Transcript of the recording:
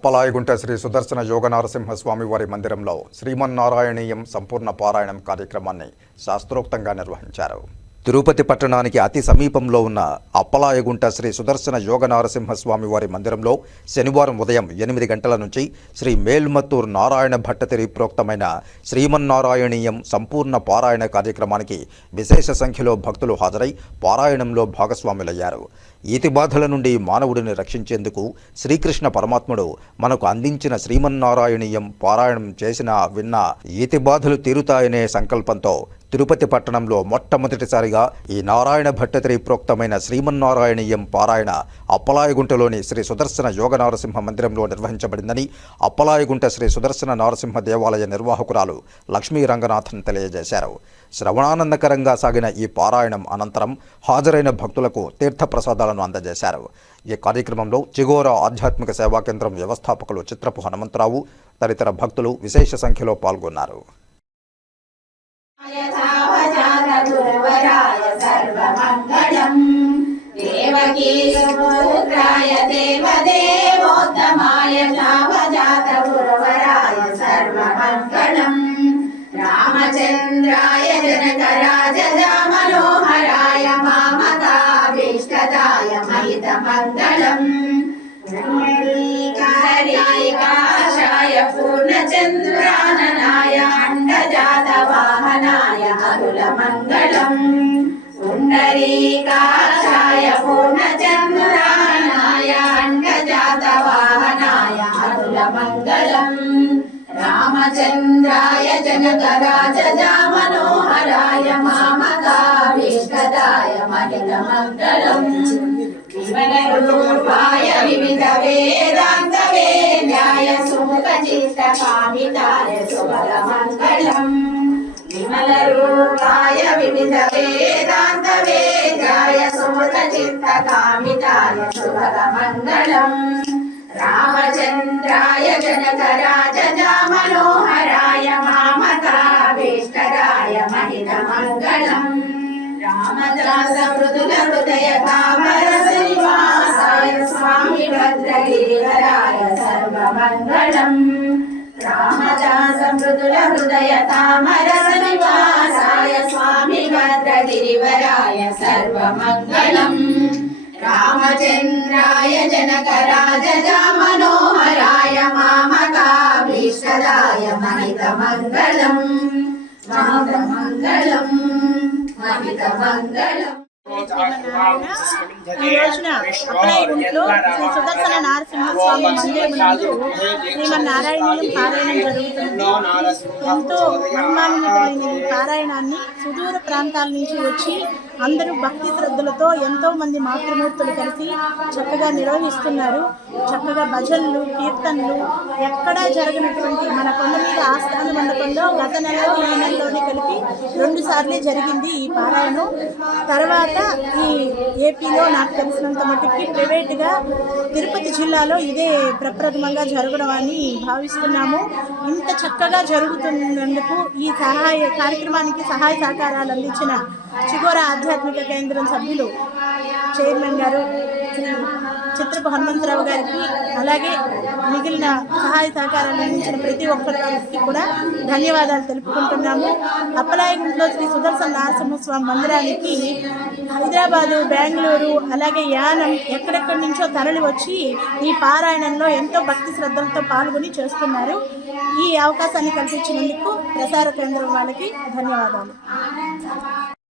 అప్పలాయగుంట శ్రీ సుదర్శన యోగ నరసింహ స్వామి వారి మందిరంలో శ్రీమన్నారాయణీయం సంపూర్ణ పారాయణం కార్యక్రమాన్ని శాస్త్రోక్తంగా నిర్వహించారు. తిరుపతి పట్టణానికి అతి సమీపంలో ఉన్న అప్పలాయగుంట శ్రీ సుదర్శన యోగ నరసింహ స్వామి వారి మందిరంలో శనివారం ఉదయం ఎనిమిది గంటల నుంచి శ్రీ మేల్మత్తూర్ నారాయణ భట్టతిరి ప్రోక్తమైన శ్రీమన్నారాయణీయం సంపూర్ణ పారాయణ కార్యక్రమానికి విశేష సంఖ్యలో భక్తులు హాజరై పారాయణంలో భాగస్వాములయ్యారు. ఈతి బాధల నుండి మానవుడిని రక్షించేందుకు శ్రీకృష్ణ పరమాత్ముడు మనకు అందించిన శ్రీమన్నారాయణీయం పారాయణం చేసిన విన్న ఈతి బాధలు తీరుతాయనే సంకల్పంతో తిరుపతి పట్టణంలో మొట్టమొదటిసారిగా ఈ నారాయణ భట్టతిరి ప్రోక్తమైన శ్రీమన్నారాయణీయం పారాయణ అప్పలాయగుంటలోని శ్రీ సుదర్శన యోగ నారసింహ మందిరంలో నిర్వహించబడిందని అప్పలాయగుంట శ్రీ సుదర్శన నారసింహ దేవాలయ నిర్వాహకురాలు లక్ష్మీ రంగనాథన్ తెలియజేశారు. శ్రవణానందకరంగా సాగిన ఈ పారాయణం అనంతరం హాజరైన భక్తులకు తీర్థప్రసాదాలను అందజేశారు. ఈ కార్యక్రమంలో చిగోరా ఆధ్యాత్మిక సేవా కేంద్రం వ్యవస్థాపకులు చిత్రపు హనుమంతరావు తదితర భక్తులు విశేష సంఖ్యలో పాల్గొన్నారు. దేవకీ సుపుత్రాయ దేవదేవోత్తమాయ నవజాత గురువరాయ సర్వమంగళం. రామచంద్రాయ జనకరాజజా మనోహరాయ మామకాభీష్టదాయ మహితమంగళం. కాశాయ పూర్ణచంద్రాననాయ మంగళం రామచంద్రాయ జనకరాజజా మనోహరాయ మామకాభీష్టదాయ మహిత మంగళం విమలరూపాయ వివిధ వేదాంత వేద్యాయ సుముఖ చిత్త రామచంద్రాయ జనకరాజజా మనోహరాయ మామకాభీష్టదాయ మహిత మంగళం రామదాస మృదుల హృదయ కామరస శ్రీవాసాయ స్వామి భద్రగిరివరాయ సర్వమంగళం. రామదాస మృదుల హృదయ తామర శ్రీవాసాయ స్వామి భద్రగిరివరాయ సర్వమంగళం. రామచంద్రాయ జనకరాజజా మనోహరాయ మామకాభీష్టదాయ మహితమంగళం మహితమంగళం మహితమంగళం. ఈ రోజున అప్పలాయగుంట్లో శ్రీ సుదర్శన నారసింహస్వామి మందిరం ముందు శ్రీమన్నారాయణీయం పారాయణం జరుగుతుంది. ఎంతో మహిమాన్వితమైన ఈ పారాయణాన్ని సుదూర ప్రాంతాల నుంచి వచ్చి అందరూ భక్తి శ్రద్ధలతో ఎంతో మంది మాతృమూర్తులు కలిసి చక్కగా నిర్వహిస్తున్నారు. చక్కగా భజనలు కీర్తనలు ఎక్కడా జరగనటువంటి మన కొండ మీద ఆస్థాన మండపంలో గత నెలలో ఈ నెలలోనే కలిపి రెండు సార్లే జరిగింది ఈ పారాయణం. తర్వాత ఈ ఏపీలో నాకు తెలిసినంత మట్టుకి ప్రైవేట్గా తిరుపతి జిల్లాలో ఇదే ప్రప్రథమంగా జరగడం అని భావిస్తున్నాము. ఇంత చక్కగా జరుగుతున్నందుకు ఈ సహాయ కార్యక్రమానికి సహాయ సహకారాలు అందించిన చిగోర ఆధ్యాత్మిక కేంద్రం సభ్యులు చైర్మన్ గారు శ్రీ చిత్రపు హనుమంతరావు గారికి అలాగే మిగిలిన సహాయ సహకారాలు అందించిన ప్రతి ఒక్కరికి కూడా ధన్యవాదాలు తెలుపుకుంటున్నాము. అప్పలాయగుంట్లో శ్రీ సుదర్శన నరసింహస్వామి మందిరానికి హైదరాబాదు బెంగళూరు అలాగే యానం ఎక్కడెక్కడి నుంచో తరలి వచ్చి ఈ పారాయణంలో ఎంతో భక్తి శ్రద్ధలతో పాల్గొని చేస్తున్నారు. ఈ అవకాశాన్ని కల్పించినందుకు ప్రసార కేంద్రం వాళ్ళకి ధన్యవాదాలు.